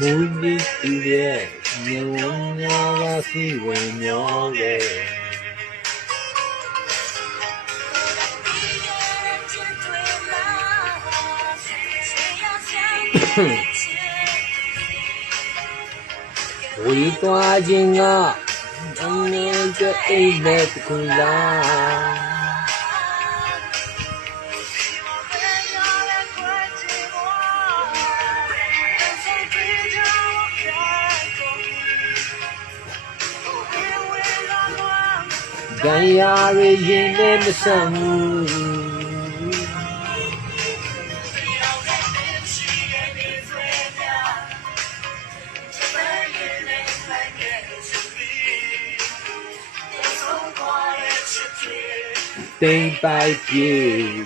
Muy bien, no así, bueno, Uy, tu ajinga, no te inet kula. Ganyari yine mi samu? Day by day.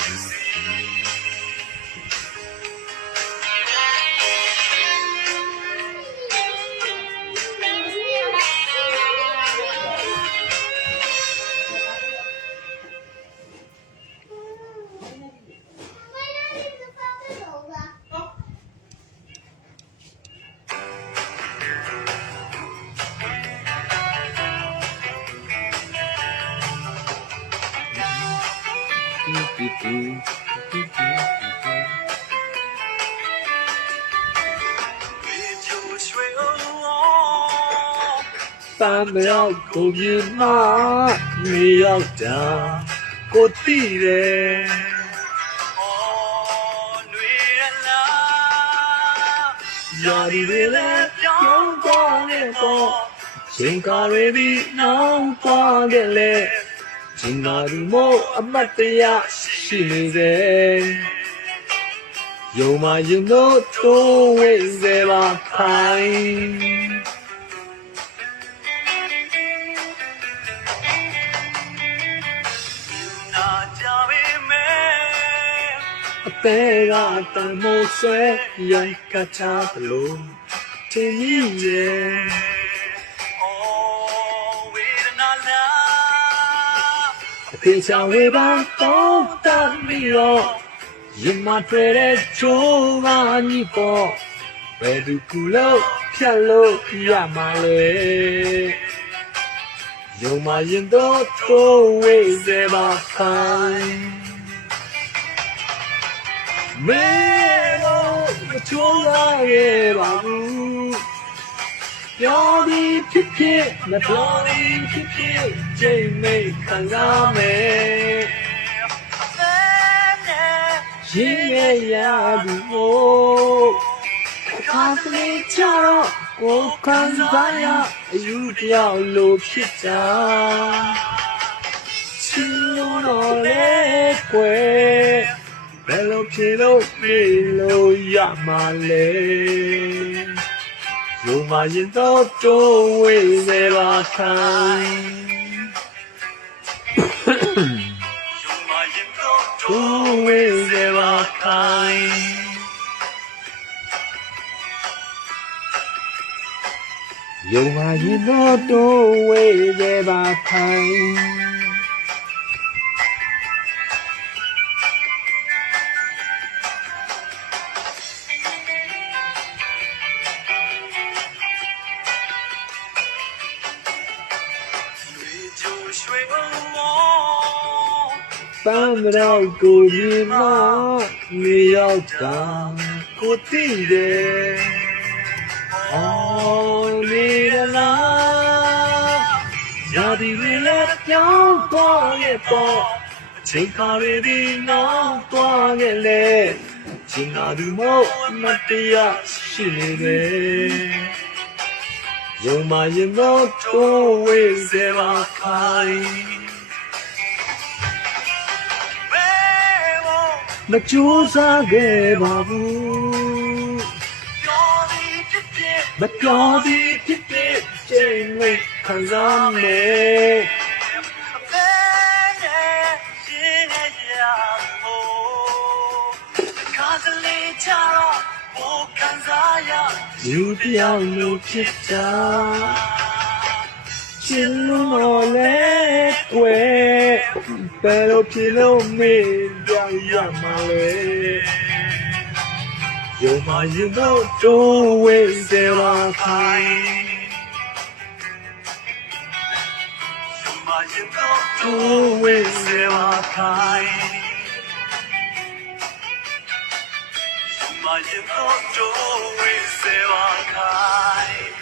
Familyကိုမြင်မှမြေရောက်တာကိုတည်တယ်ယာရီတွေလည်းပြောင်းသွားခဲ့တော့ချိန်ကားတွေပြီးနောက်သွားခဲ့လေချိန်ကားဒီမို့အမတ်တရားရှိနေစေယုံမယုံတို့တိုးဝေးစေပါခိုင်းတဲကတမိုးဆွဲရိုက်ကချလို့တင်ကြီးရဲ့အဖေချဝေပါတော့တမီရောရင်မတွေ့တဲ့ချိုးကညီပေါ်ဘယ်သူကူလို့ဖြတ်လို့ရမှာလဲယုံမရင်တော့တိုးဝေးစေပါခိုင်း မေလို့မချိုးရရဲ့ပါဘူးပြောသည်ဖြစ်ဖြစ်မပြောသည်ဖြစ်ဖြစ်ချိန်မိတ်ခံစားမယ်ရင်ရဲ့ရာသူမို့ခါစလေးချတော့ကိုခံစားရအယူတယောက်လိုဖြစ်တာချစ်လို့တော့လေကွယ်ဘယ်လိုဖြစ်လို့ပြေလို့ရမှာလဲရုံမရင်တော့တိုးဝေးစေပါခိုင်းရုံမရင်တော့တိုးဝေးစေပါခိုင်းရုံမရင်တော့တိုးဝေးစေပါခိုင်းပန်းမတော့ကိုမြင်မနေရောက်တာကိုသိတယ်အော်နေရလားရာဒီတွေလည်းပြောင်းသွားရဲ့ပေါ့အချိန်ခါတွေဒီနောက်သွားရဲ့လေချိန်ကားသူမို့မတရားရှိနေတယ်ရုံမရင်တော့တိုးဝေးစေပါခိုင်းမကြိုးစားခဲ့ပါဘူးမပြောသည်ဖြစ်ဖြစ်ချိန်ဝေးခံစားမယ်ယူပြောင်းလို့ဖြစ်တာချစ်လို့တော့လေကွယ်ဘယ်လိုဖြစ်လို့မေးပြောင်းရမှာလဲရုံမရင်တော့တိုးဝေးစေပါခိုင်းရုံမရင်တော့တိုးဝေးစေပါခိုင်းရုံမရင်တော့တိုးဝေးစေပါခိုင်း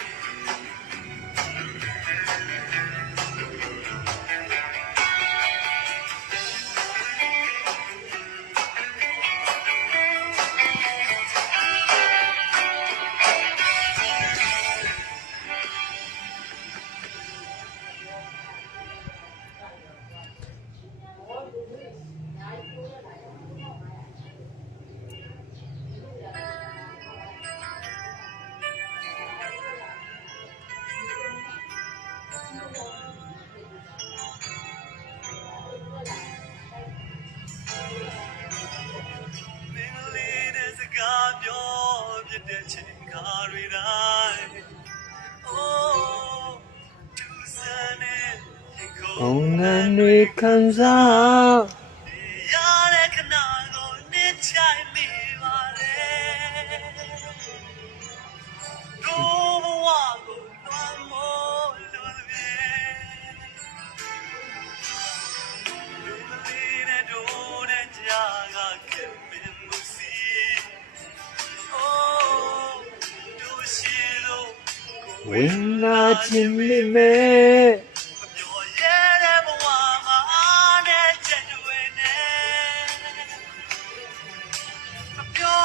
တဲ့ချိန်ခါတွေတိုင်းအိုးသူစတဲ့ကောင်းငန်းတွေခံစားရတဲ့ခဏကိုနှစ်ချိုင်မိပါလေတို့ဘဝကိုလွမ်းမိုးလို့ပြေလူလေးနဲ့တို့တဲ့ကြားကခင်မင်းမှုစီဝင်လာခြင်းမိမဲ့ပြောရတဲ့ဘဝမှာနဲ့ချက်တွေနဲ့ပြော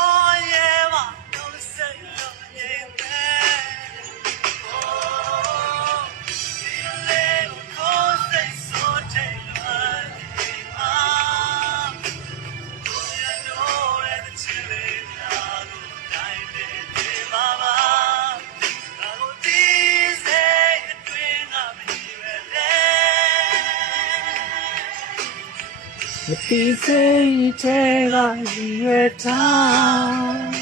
ရမှာတော့စိတ်လုံးနေတယ်โอ้ဒီလေးကိုစိတ်ဆိုတဲ့လူအာကိုရတော့တဲ့ချစ်လေးများကိုတိုင်းနေပါပါမတိစိတ်ထဲကရွယ်ထား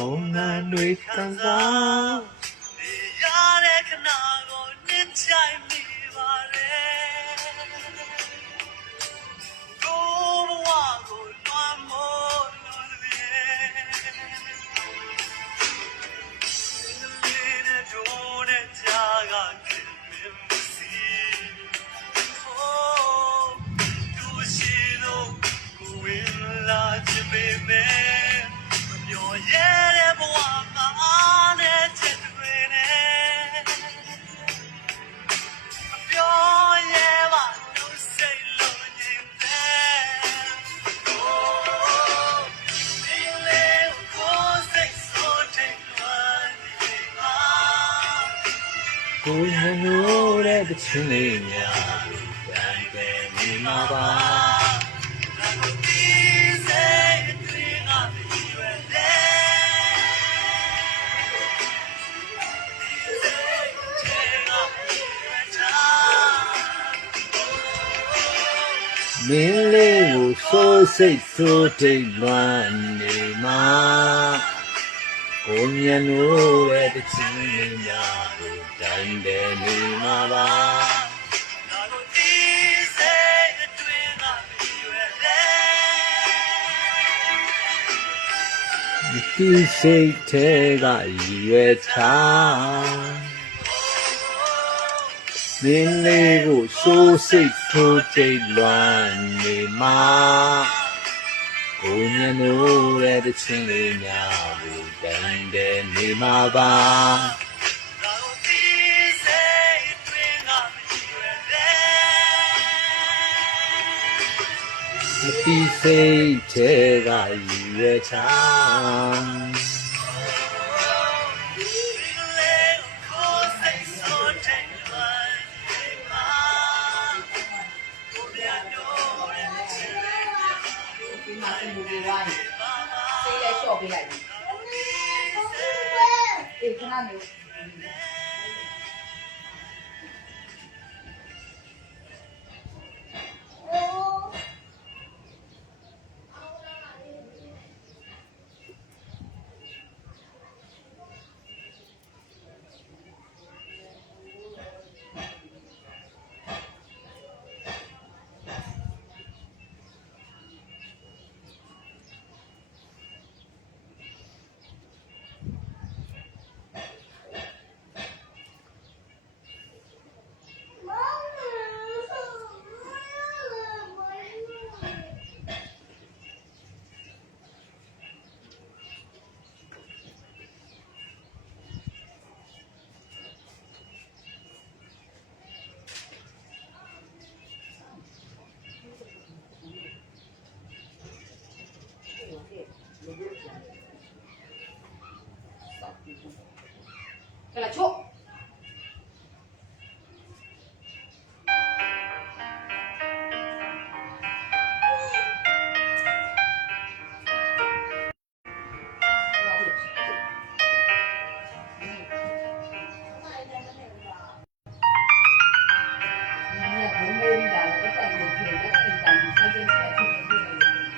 Oh, na nui kanza. Cô nhân ngô để cái chuyện này nhà đang kề mi ma ba. Mình lấy một số sách số trên loạn đi mà. Cô nhân ngô để cái chuyện này nhà đang kề mi ma ba. Tíစိတ်ထဲကရွယ်ချမင်းလေးကိုစိုးစိတ်ထိုးတိတ်လွမ်းနေမှာကိုညံလို့တဲ့တချင်းလေးများကိုတန်တယ်နေမှာပါမတီးစိတ်ထဲကရွယ်ချဆေးလဲလျှော့ပေးလိုက်အေးခဏနေကလာချို့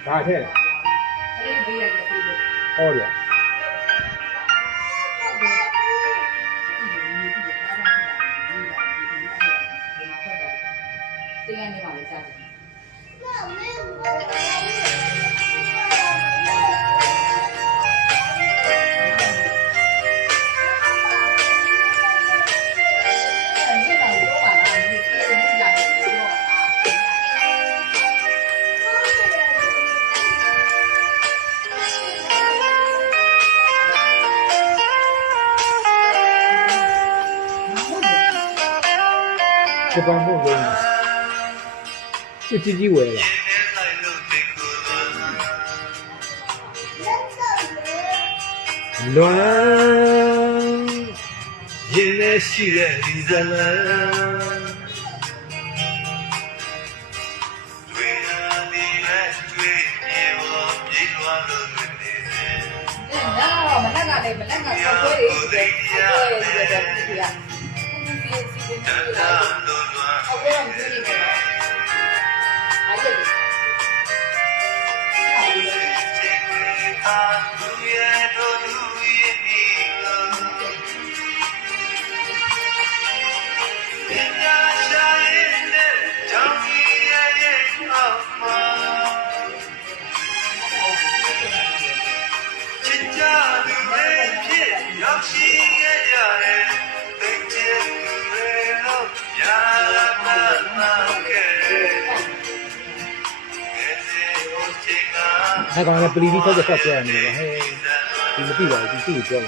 ဒါထည့်ဟောတယ်တင်းကနေပါလေစားတယ်这帮木工就唧唧歪了乱也来西来离在了မလက်ကလည်းမလက်ကဆောက်ခွဲတွေဆောက်ခွဲတွေတော့ဒီကအခုတော့မကြည့်နေဘူး他刚才不离离开就发出来了，嘿，你们对吧？就自己做了。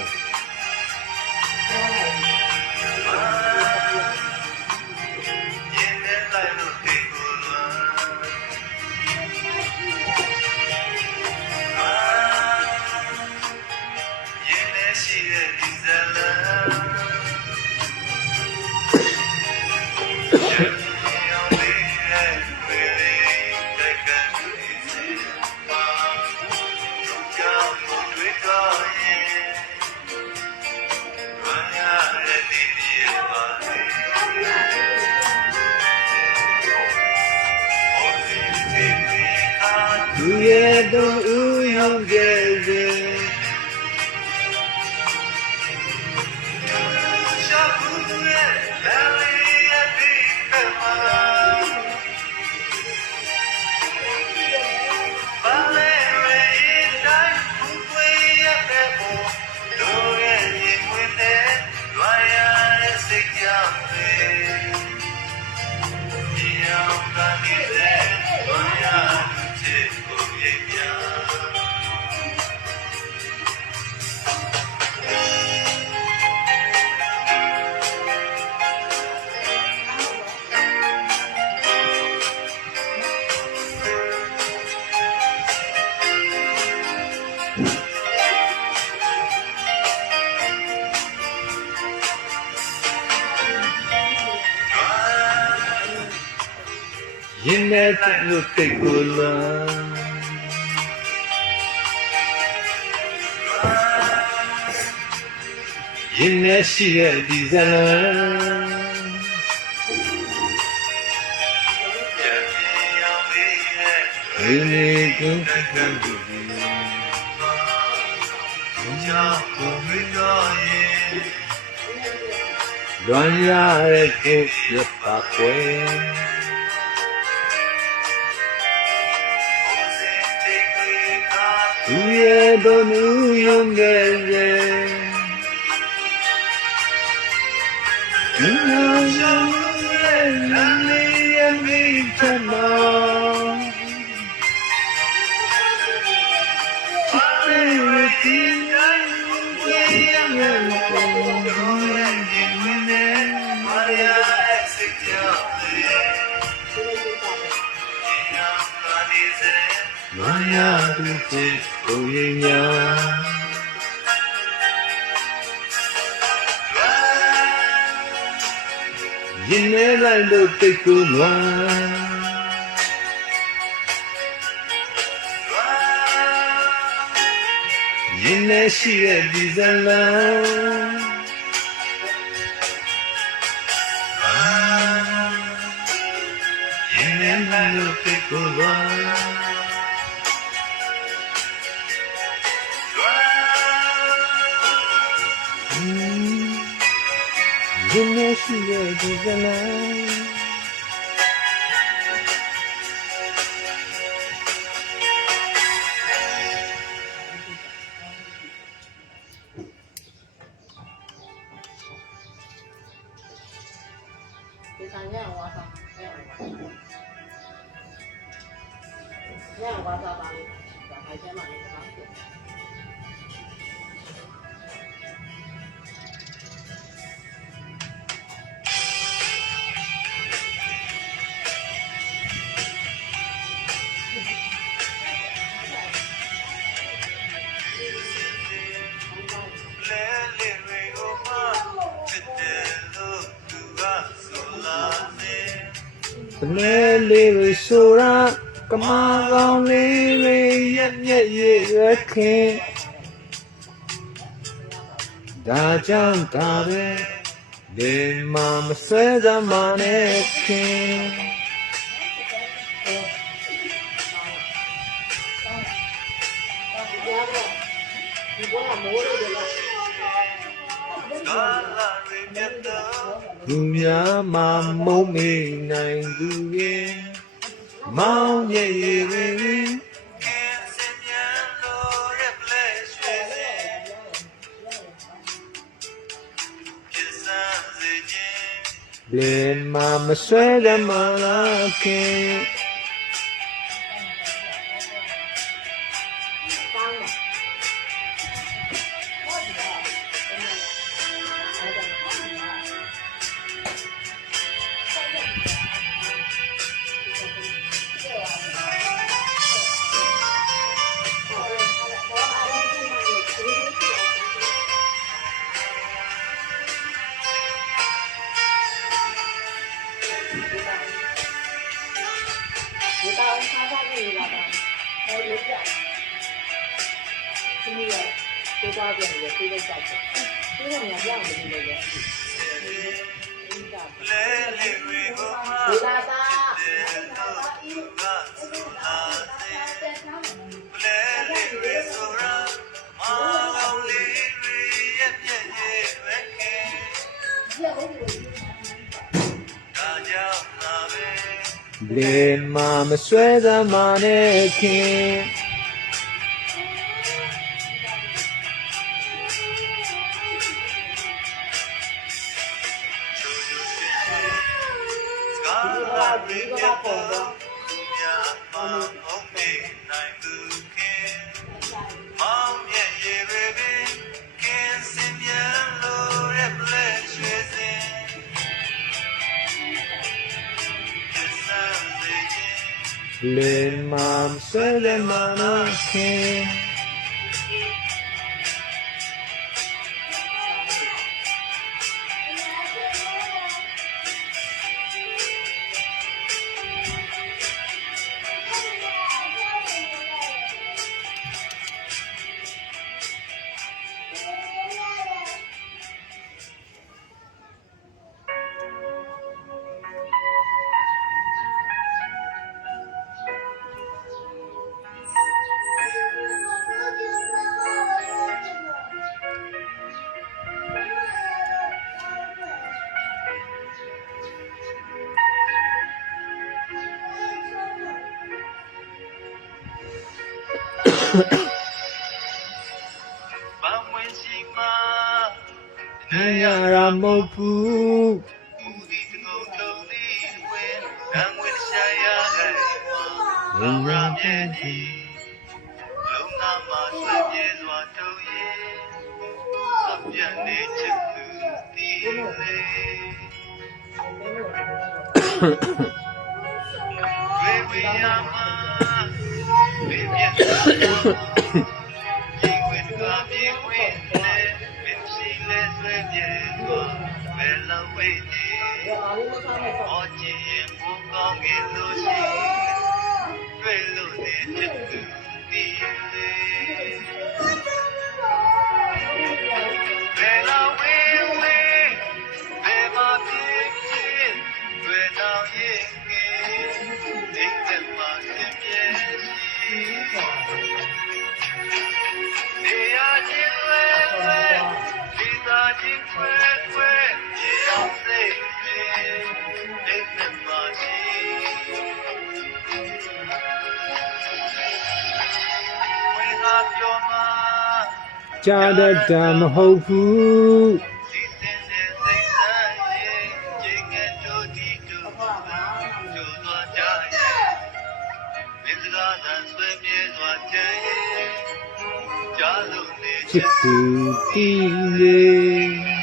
သူရဲ့သူဥယျာဉ်ကျဲစေရင်နဲ့သူ့တိတ်ကိုလာရင်နဲ့ရှိရဲ့ဒီဇလန်ဒီနေ့ကံကံဒီကြောင့်ကိုမတော်ရဲ့လွန်ရတဲ့ကိုပြပါကွယ်သူရဲ့ဘုံယုံငယ်ရဲ့ဒီလိုရဲ့လမ်းလေးရဲ့မိထမချစ်တဲ့ဒီရဲ့ဝေးရမယ်ကိုရဲ့ဒီမင်းနဲ့မာယာစိတ်ကြောင့်မာယာသူချစ်ကိုရင်ညာရင်ထဲလိုက်လို့တိတ်ကိုလွာရင်ထဲရှိတဲ့ဒီဇလန်ရင်ထဲလိုက်လို့တိတ်ကိုလွာရင်ထဲရှိတဲ့ဒီဇလန်ဒီကနေ့ဝါစာညဝါစာပါလေဒါခိုင်ကျမှလည်းပါတလဲလေးတွေဆိုတာကမာကောင်းလေးတွေရက်မျက်ရည်ရခင်ဒါကြောင့်ဒါပဲဒီမှာမဆွဲသမားနဲ့ခင်ဒီဘောကမိုးလို့တယ်လား သူများမှမုံမေးနိုင်သူရဲ့မောင်ရဲ့ရဲ့ Blame mama swear the malaki ဒီတောင်စားစားနေလာတာဟိုလေးကြဒီနေ့ဒီသွားပြန်ပြီးပြေးလိုက်ကြတယ်ဒီကနေ့ပြောင်းနေတယ်လေဒီလာတာBlame mama swear the mannequin Blame mama swear the mannequin Nayara mopu Jada dam hopu Chiku Tile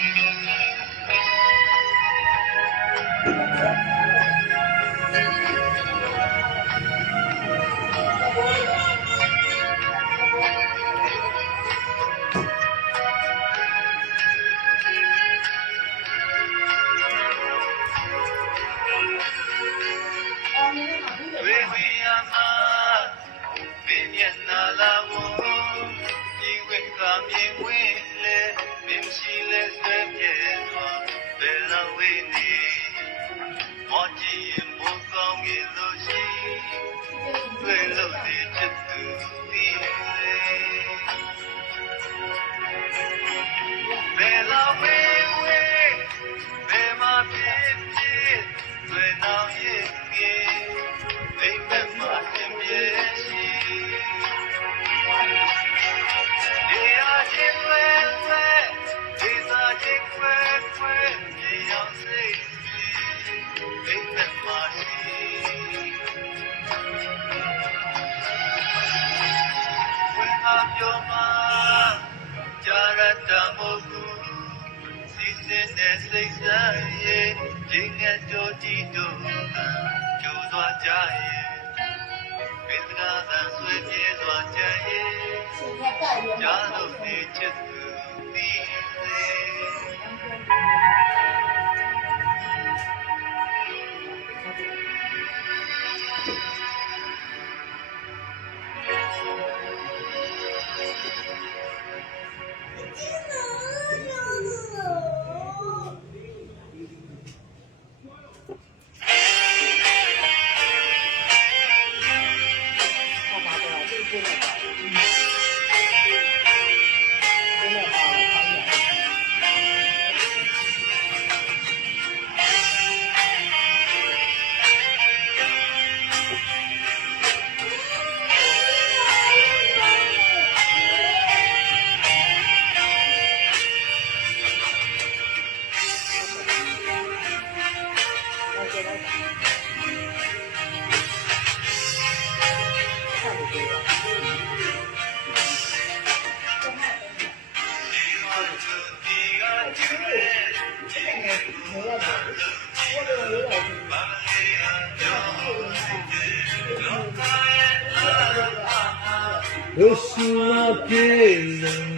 လို့ရှိမပြေ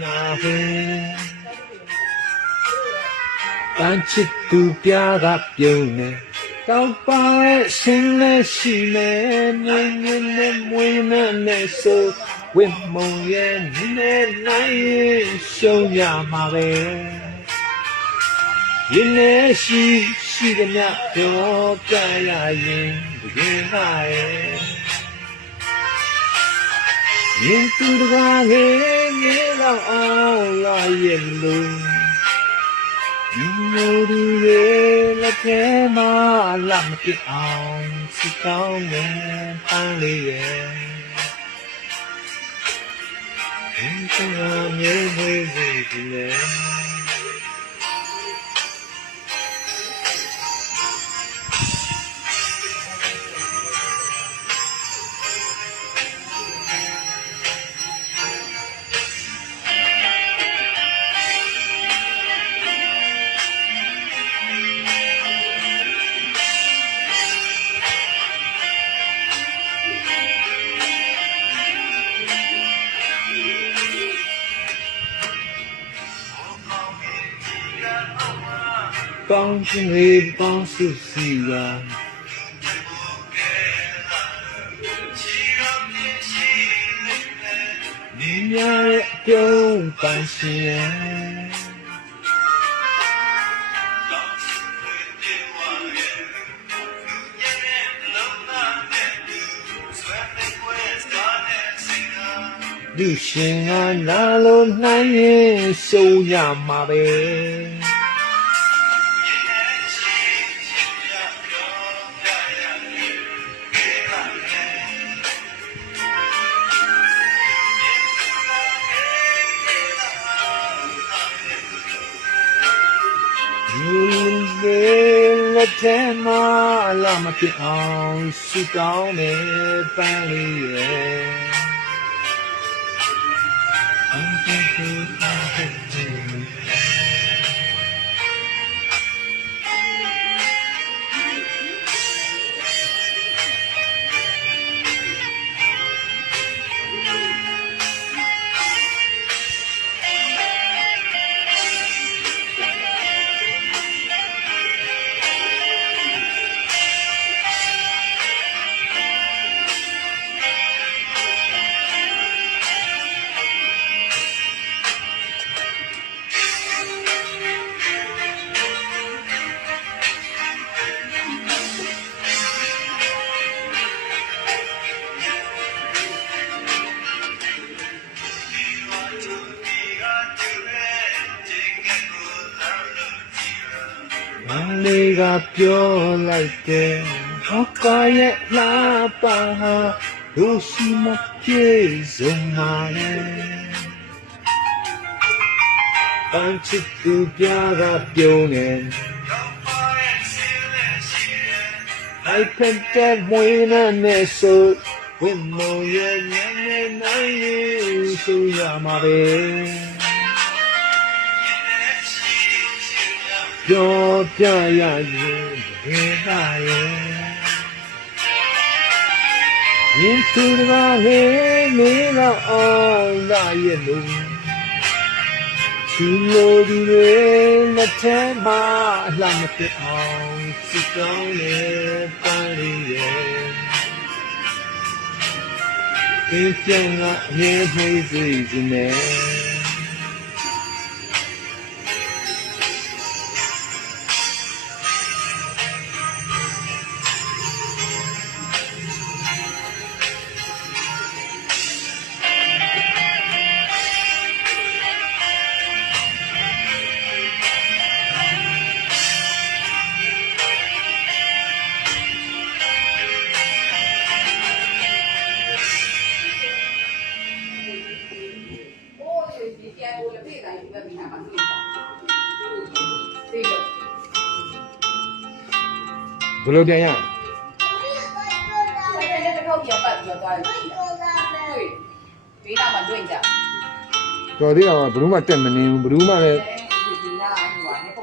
လာဟဲ့တန်ချစ်သူပြားကပြုံးနေတောက်ပါရဲ့ဆင်းလဲရှိနေမြင်းမြင်းနဲ့မွေးနဲ့ဆိုဝိမုံရဲ့နေနိုင်ရှုံးရမှာပဲရင်းနေရှိတဲ့မြတ်ပြောပြရရင်ဘယ်မှာရဲ့ရင်သူတကားငယ်တော့အောင်လာရဲ့လို့ဒီလိုဒီလက်ထဲမှာလာမပြအောင်စကောင်းနေပန်းလေးရဲ့ဒီကမြေဝေးဝေးဒီလေကောင်းချင်လေးပေါင်းစုစီပါဒီများရဲ့ပြုံးပန်းရှင်လူရှင်ကနာလို့နိုင်ရင်ရှုံးရမှာပဲလက်ထဲမှာလာမပြအောင်စုတောင်းနေပန်းလေးရဲ့လေးကပြောလိုက်တယ်ဟောကရဲ့လာပါဟာလို့ရှိမပြေဆုံးပါလေပန်းချစ်သူပြားကပြုံးနေ I put that when and so when no yen and I so yamabe. Yo pya into the valley, all the yellow. Chulo dure la tema la mete on si tone pari ye Pianga ye praise ne Belum dia yang. Saya ni terkau dia buat dia tuan. Tuh, bina macam tu je. Kalau dia belum macam ni, belum mana. Bina luar ni kau.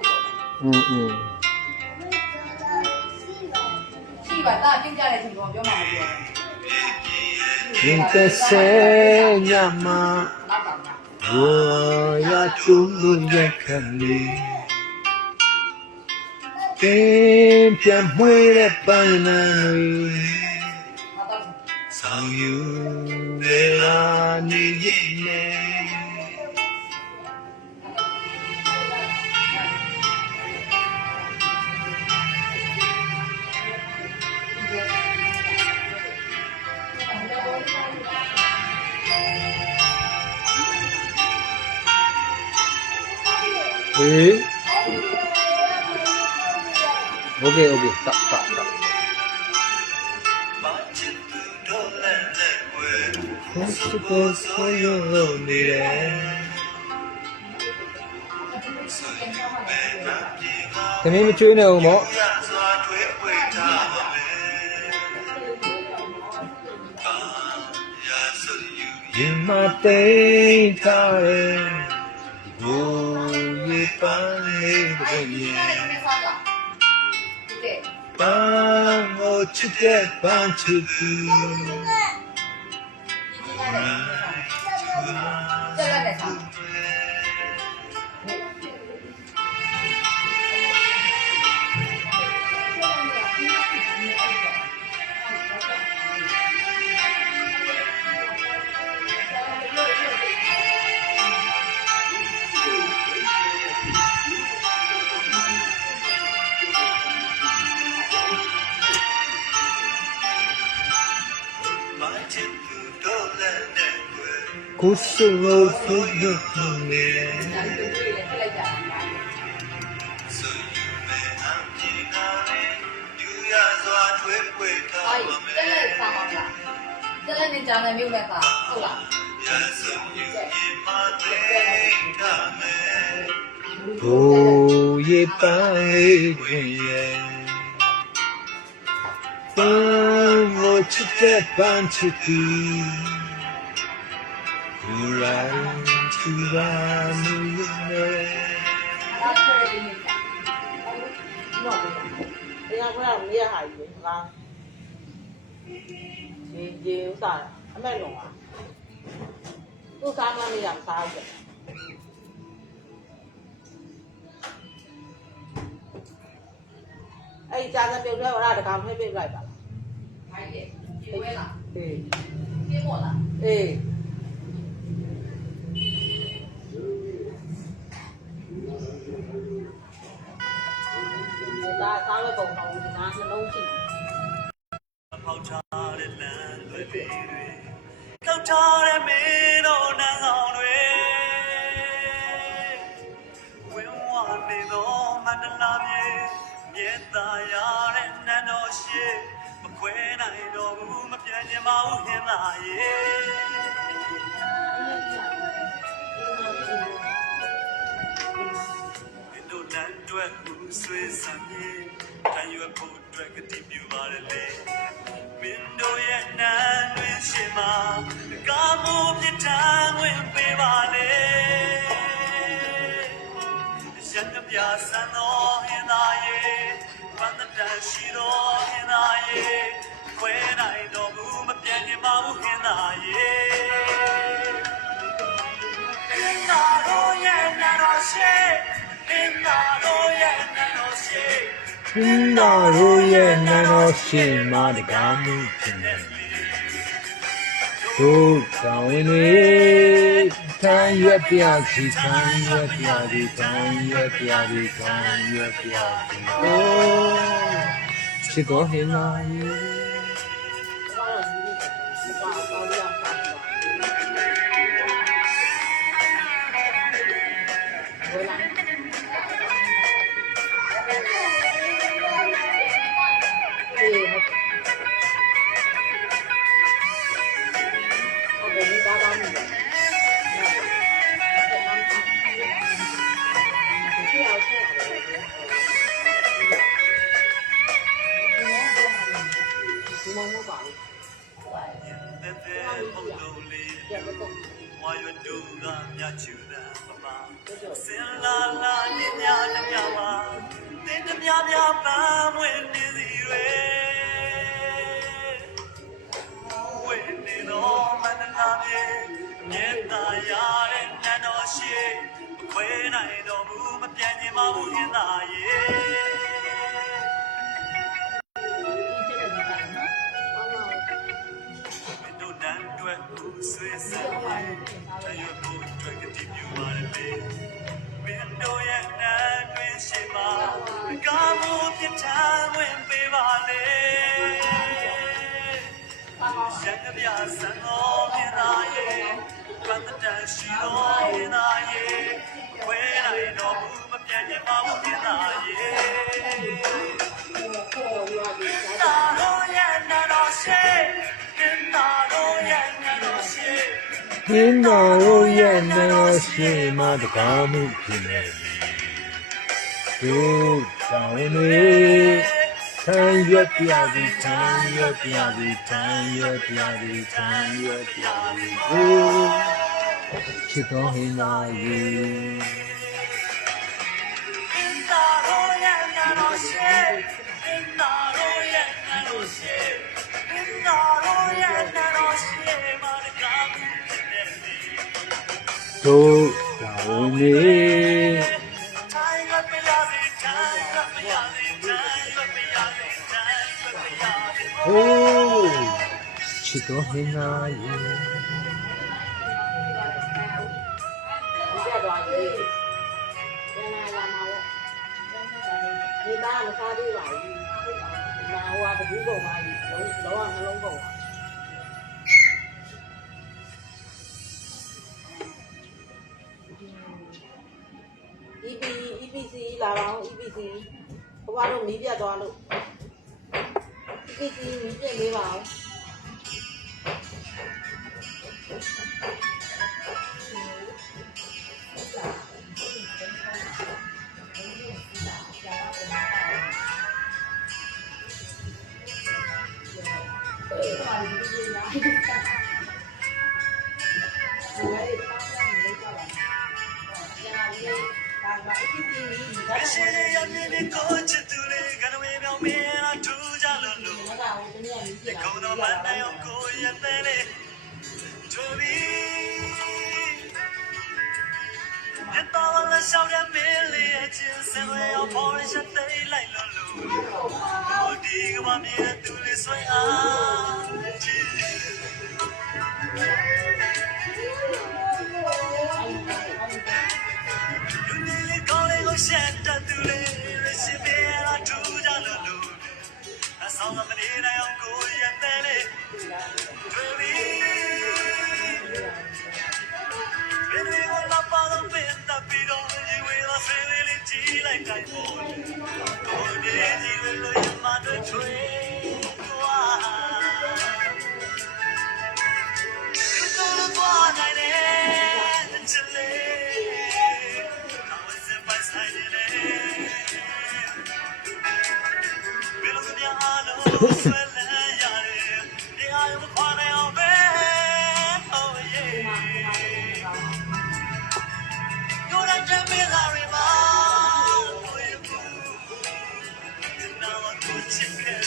Siapa tak tinggal di sini kau cuma macam. Minta senyama, ya cuma yang kali. Pian muere panai Sao yu vera ni yene Okay, tak. Kami mencuri ni umur. Mate tare, boye pane Bang chute bang chutu. Kusulo fudu me. Jalan ni jalan ni udah tak, tahu tak? Oh ye pai ye. Pango chute panchutu. Urai churamu ne. Yang mana dia hari kan? Dia usah, apa long ah? Tu sama ni yang sahaja. Jangan biar orang ada kamu biar baik lah. Baik, cium lah. Cium lah. Ta sao cùng đầu thì nó nấu gì? Câu cho em biết đâu nàng giàu nuôi. Quên hoàn đi đâu mà đang làm gì? Nhẹ ta ya đến nàng nói gì? Mà quên ai đâu mà biết như mau hiện lại. Đồ nàng အတွက်ဦးဆွေးစံပြေခံယူဖို့အတွက်ကတိပြုပါလေမင်းတို့ရဲ့နန်းတွင်ရှင်မှာကားမှုပြထန်ဝင်ပေးပါလေရန်ပြဆန်းတော်ဟင်သာယေဘန္တတန်ရှိတော်ဟင်သာယေခွဲနိုင်တော်မူမပြတ်ခြင်းပါဘူးဟင်သာယေဟင်သာတော်ရဲ့နန်းတော်ရှိဟင်သာတော်ရဲ့နန်းတော်ရှိ Inna roye nano shima de gamu kine. Do kawini tan yue piazi tan yue piazi tan yue piazi tan yue piazi. Oh, chido hina ye. ဝါရတူကမြချူတဲ့ပမာစင်လာလာနေများတပြပါတင်းတပြပြပန်းဝင်နေစီတွေဝင်နေတော့မန္တလာမြေမြေတာရတဲ့နန်းတော်ရှိခွဲနိုင်တော်မူမပြန်ခြင်းမဘူးခင်သာရေဆွေးစံတဲ့ရဖို့အတွက်ကတိပြုပါလေမင်းတို့ရဲ့နန်းတွင်ရှိပါကားမှုပြထန်ဝင်ပေးပါလေရန်ပြဆန်းတော်မြင်သာရဲ့ဘန္တတန်ရှိတော်မြင်သာရဲ့ခွဲနိုင်တော်မူမပြတ်ခြင်းပါဘူးမြင်သာရဲ့တာတော်ရဲ့နန်းတော်ရှိ Inna roye nano shima de gamu kine. Do kawini tan yue piazi tan yue piazi tan yue piazi tan yue piazi. Oh, chido hina ye. တို့သာဝင်နေဟိုးချစ်တော်ဟင်နာယေဒီကသွားပြီပြန်လာမှာပေါ့ဒီသားမစားသေးပါဘူးနာဟိုကတကူကုန်ပါပြီလောကနှလုံးကုန်ပါEPC လာပါအောင် EPC ဘွားတို့မီးပြတ်သွားလို့ EPC မီးပြတ်လေးပါအောင်ရှိရရမြင်ကိုချစ်သူလေးကနဝေပြောင်းမင်းအထူးကြလို့လို့ကိုယ်တော်မနိုင်အောင်ကိုရတဲ့လေတို့ဘီရတော်လာရှောင်းရမင်းလေးအချင်းစင်ရအောင်ပေါ်ရတဲ့လိုက်လို့လို့ဒီကမမြင်သူလေးဆွဲအားချီရှက်တတူလေးရရှိပေရာထူကြလို့လို့အဆောင်မနေနိုင်အောင်ကိုရတဲ့လေတွေ့ပြီဘယ်လိုလာပါတော့ပင်တပီတော့ဒီဝေးတော့ဆေးလေးကြည့်လိုက်တိုင်းပေါ်ကိုဒီကြီးလို့ရမတွေ့ချွေသွားဒီတော့သွားနိုင်တယ်ချစ်လေးI was in my side လုံးဆွဲလန်းရတယ်တရားရုံခွာနိုင်အောင်ပဲ oh yeah တို့ရတဲ့မင်းသားတွေမှာကိုယ်ဘူးဒီနာမကိုချစ်ခဲ့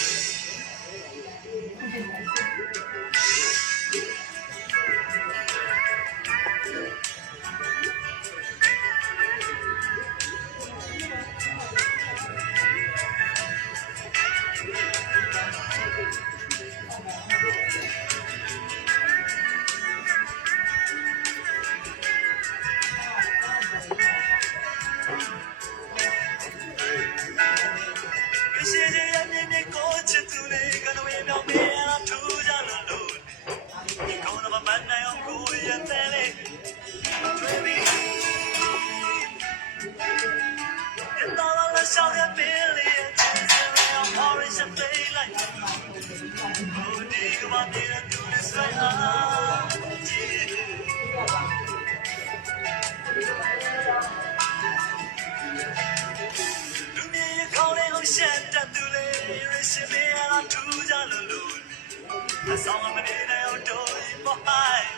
That's all I'm in there doing behind.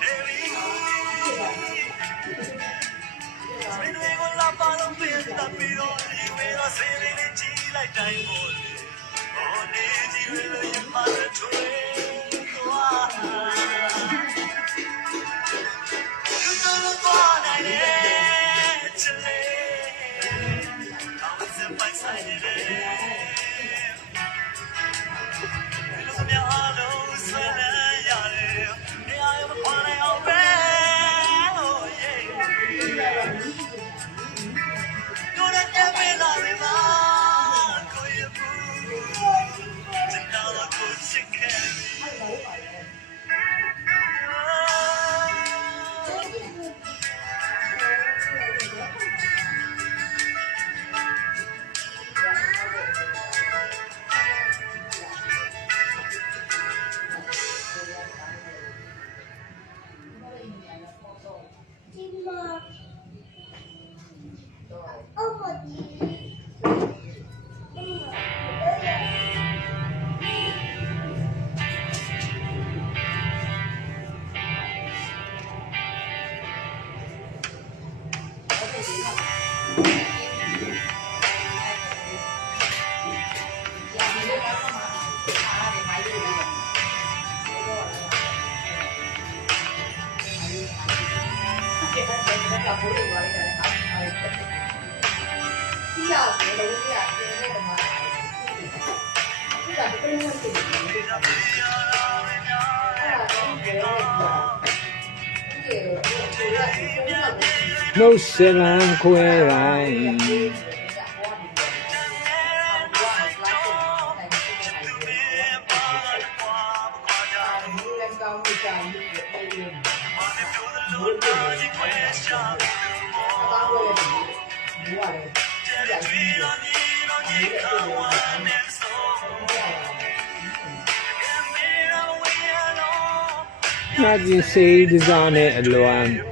Baby, when we go la palo pin the piro, you will say it like diamond. Oh, need you in my train. You know what I need to live. Come and my side. No seven query. Nothing said is on it alone.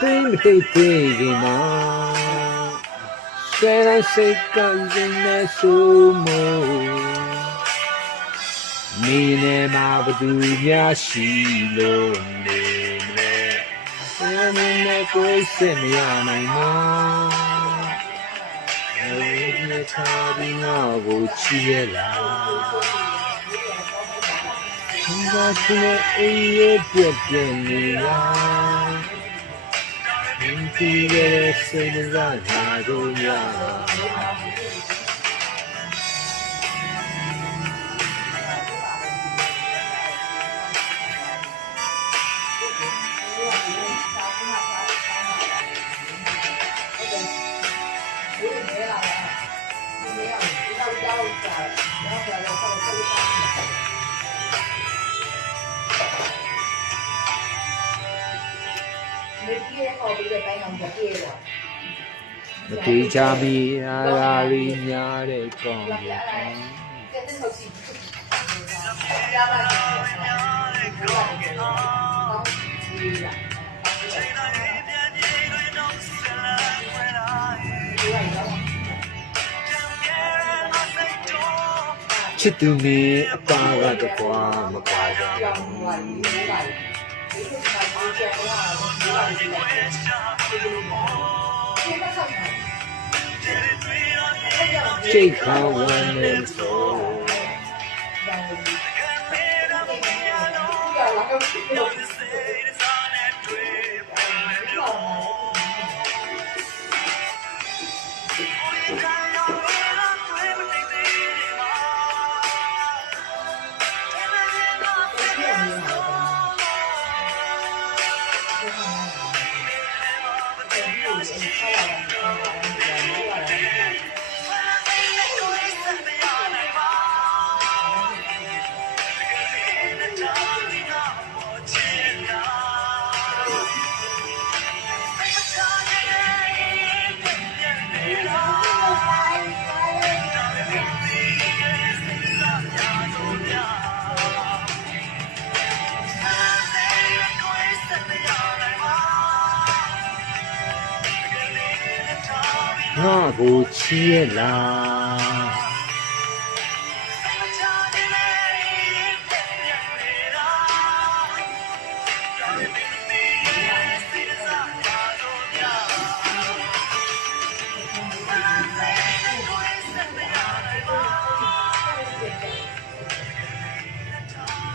Think now. Shall I say guns in the sumo? Mine Mabaduya Shilo Name. And in the grace in the anima. The carving of Uchiela. That's a good Inti Senza Nagoya. Mati Jami Ari Nyare Kong. ချစ်သူနေအပါကတော့ကွာမကွာကြ ပြောင်းသွားပြီဒီလိုပါဒီလိုမှဒီကျန်တော့ဒီလိုဒီလိုဒီမှာဆက်မှာ စိတ်ကောင်းဝမ်းနေဆို ဒါလည်းဒီကလာတော့ဒီလိုငါကိုချီးရလား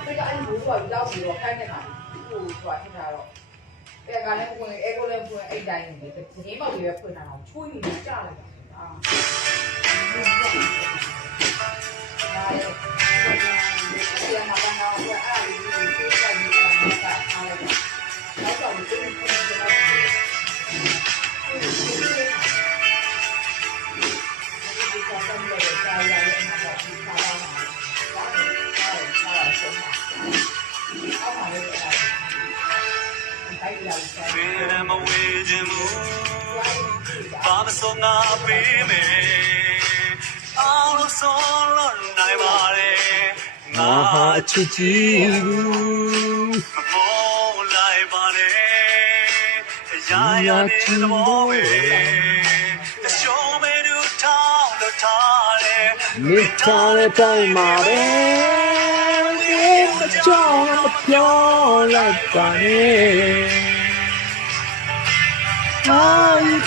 这个按不错，比较喜欢看见他，不说听他了。这个那不，那个那不，哎，单的，这天嘛就要碰上了，处理下来啊。မဝေးခြင်းမူဘာမဆုံးငါပေးမယ်အောင်လို့ဆုံးလို့နိုင်ပါလေငါ ငါဟာအချစ်ကြီးဘူး မမောလိုက်ပါနဲ့ရာရာနေသဘောပဲအရှုံးမဲတို့ထောင်းလို့ထားတယ် မိထားတဲ့တိုင်းမှာပဲဝေးမကြောက်မပြောလိုက်ပါနဲ့I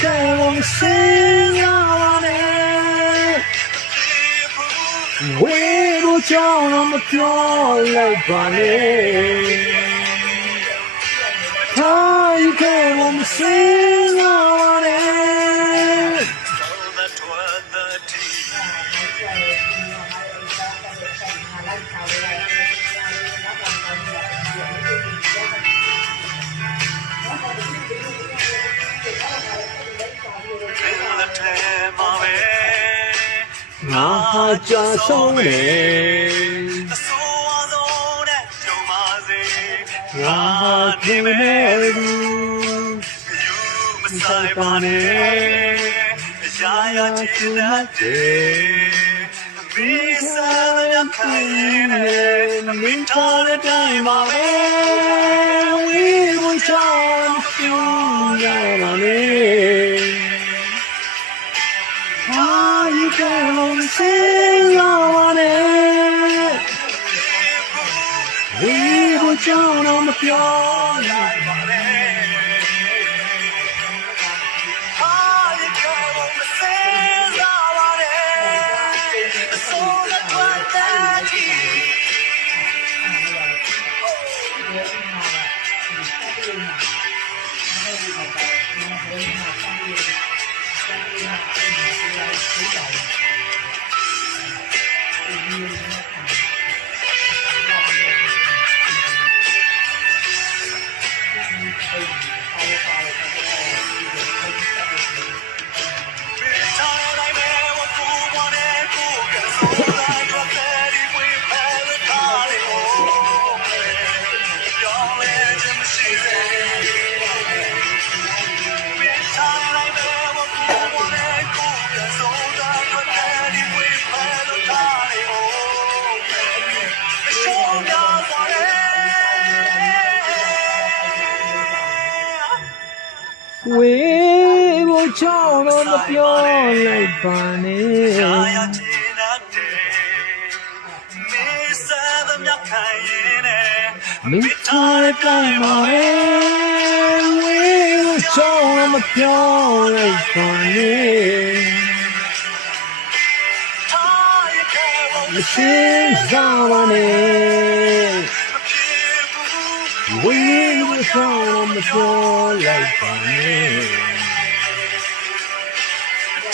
can't sing on it. We go down on the floor like bunny. I can't sing on it. that was the tea in the time of it ငါဟာကြာဆုံးနေ အဆိုးအဆုံးနဲ့ကြုံပါစေ ငါဟာဒီမဲ့ဘူး ယူမဆိုင်ပါနဲ့ရာရာချစ်တတ်တယ်မိစားရခိုင်နေမင်းထားတဲ့တိုင်းမှာပဲ We go down on it. I can't sing on it. We go down on the floor like We go down on the floor like bunny. ခံရင်နဲ့ မိသားကိုင်းပါရဲ့ဝေးချောင်းမပြောလိုက်ပါနဲ့ ထားရခဲ့ဖို့ မရှင်းစားပါနဲ့ မဖြစ်ဘူး ဝေးချောင်းမပြောလိုက်ပါနဲ့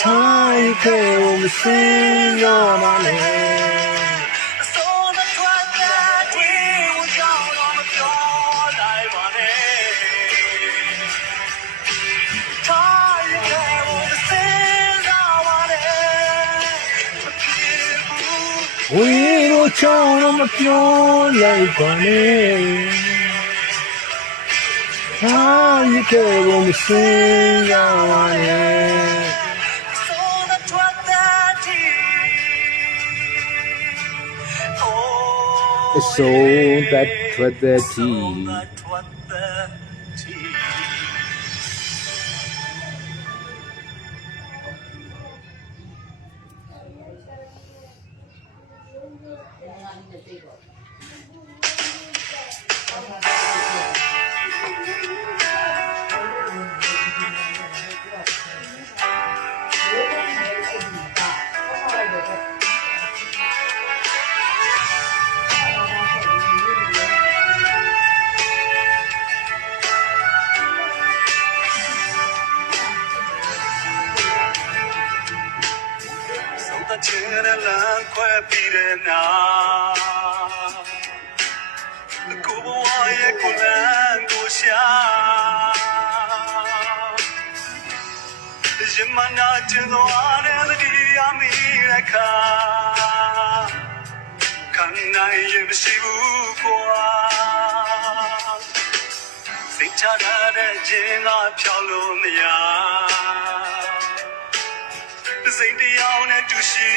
ထားရခဲ့ဖို့မရှင်းစားပါနဲ့ အစိုးရထွက်တဲ့ဒီဝန်ကြောင့်တော့မပြောလိုက်ပါနဲ့ထားရခဲ့ဖို့မစင်စားပါနဲ့မဖြစ်ဘူး ဝေးလို့ချောင်းမပြောလိုက်ပါနဲ့ထားရခဲ့ဖို့မရှင်းစားပါနဲ့ So that what that A soul that tread their tea. that what that tea. ချင်တဲ့လမ်းခွဲပြီးတဲ့နောက်ကိုဘဝရဲ့ကိုလမ်းကိုရှာရမနာကျင်သောအားနဲ့တည်းရမိတဲ့ခါခံနိုင်ရင်မရှိဘူးကွာစိတ်ချရတဲ့ခြင်းကဖြောက်လို့မရစိတ်တရားနဲ့တူရှိ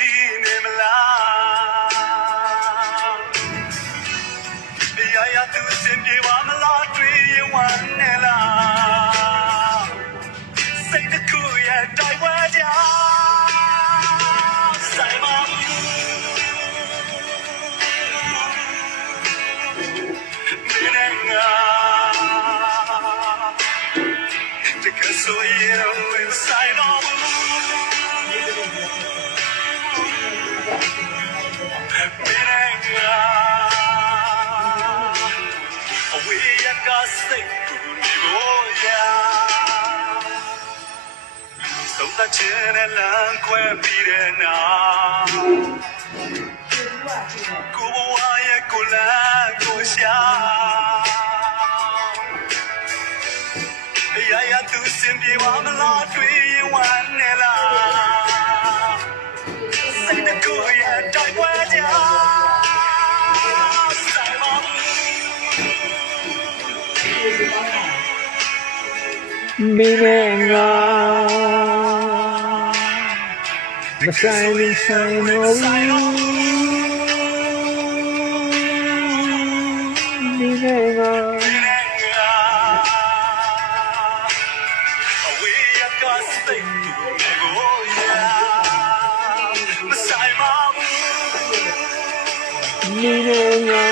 နေမလားရာရာသူစင်ပြေပါမလားတွေ့ရင်ဝမ်းနေလားစိတ်တစ်ခုရဲ့တိုက်ပွဲကြဆိုင်ပါမင်းနဲ့ငါတကယ်ဆိုရင်ဝင်ဆိုင်တော့ဆုံးချင်တဲ့လမ်းခွဲပြီးတဲ့နောက်ကိုဘဝရဲ့ကိုလမ်းကိုရှာရာရာသူစင်ပြေပါမလားတွေ့ရင်ဝမ်းနေလားစိတ်ကူရဲ့တိုက်ပွဲကြဆိုင်ပါမင်းနဲ့ငါမဆိုင်ရင်ဆိုင်တော့ဘူးမင်းနဲ့ငါအဝေးရကစိတ်ကူကိုရာမဆိုင်ပါဘူးမင်းနဲ့ငါ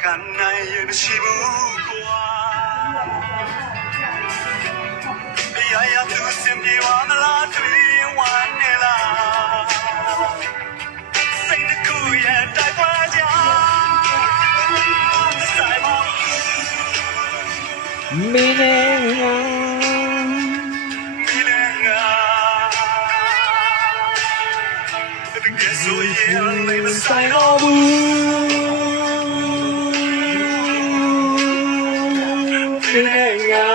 ခံနိုင်ရင်မရှိဘူးကွာရာရာသူစင်ပြေပါမလားတွေ့ရင်ဝမ်းနေလားစိတ်တစ်ခုရဲ့တိုက်ပွဲကြဆိုင်ပါမင်းနဲ့ငါတကယ်ဆိုရင်လည်းမဆိုင်ဆိုင်တော့ဘူးမင်းနဲ့ငါ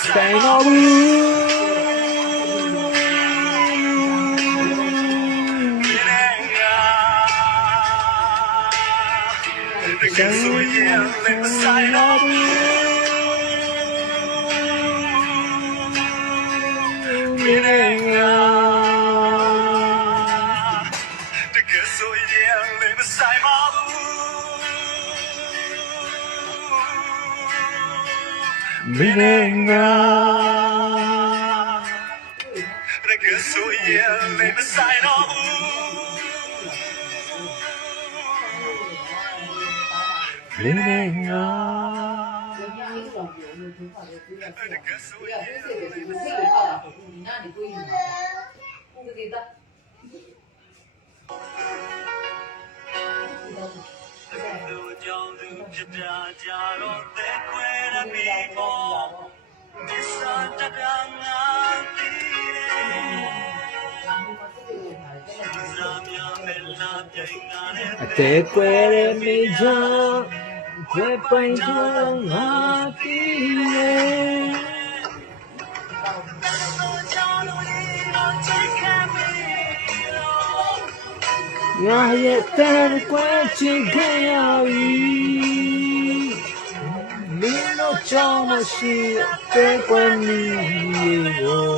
ဆိုင်တော့ဘူး ကယ်ဆိုရင်လည်းမဆိုင်တော့ဘူးမင်းနဲ့ငါတကယ်ဆိုရင်လည်းမဆိုင်ပါဘူးမင်းနဲ့ငါတကယ်ဆိုရင်လည်းမဆိုင်တော့ဘူးမင်းနဲ့ငါ တကယ်ဆိုရင်လူကြောင့်လူပြတာကြတော့တဲ့ခွဲရပြီပေါ့ဒီစားတကငါတည်တယ်ဇာမြမဲလာပြိုင်ငါနဲ့ အသေးကွယ်တဲ့မိချာခွဲပိုင်ချာငါတီးရဲ့ငါရဲ့တဲ့ကွယ်ချင်ခဲ့ရပြီမင်းတို့ကြောင့်မရှိတဲ့ကွယ်မီကို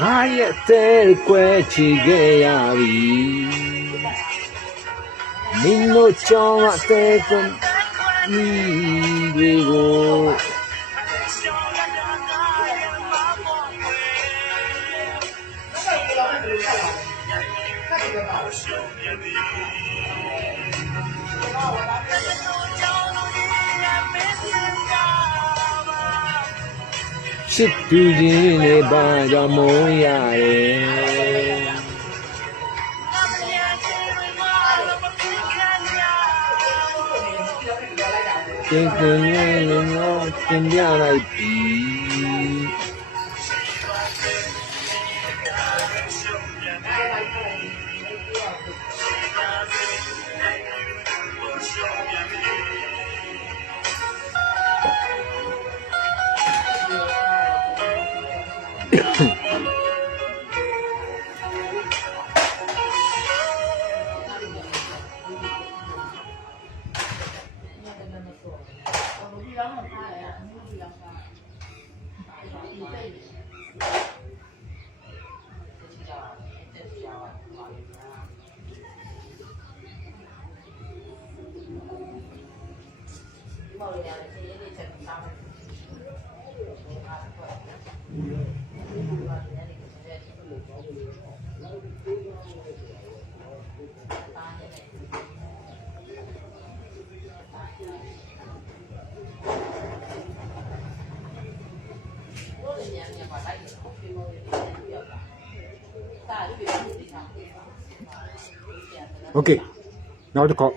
ငါရဲ့တဲ့ကွယ်ချီခဲ့ရပြီမင်းတို့ကြောင့်အသေးကွယ်မီတွေကို ချစ်သူချင်းနဲ့ပါကြောင့်မုန်းရတယ်တင်တင်နဲ့လည်းငါတင်ပြလိုက်ပြီโอเคနောက်တစ်ခေါက်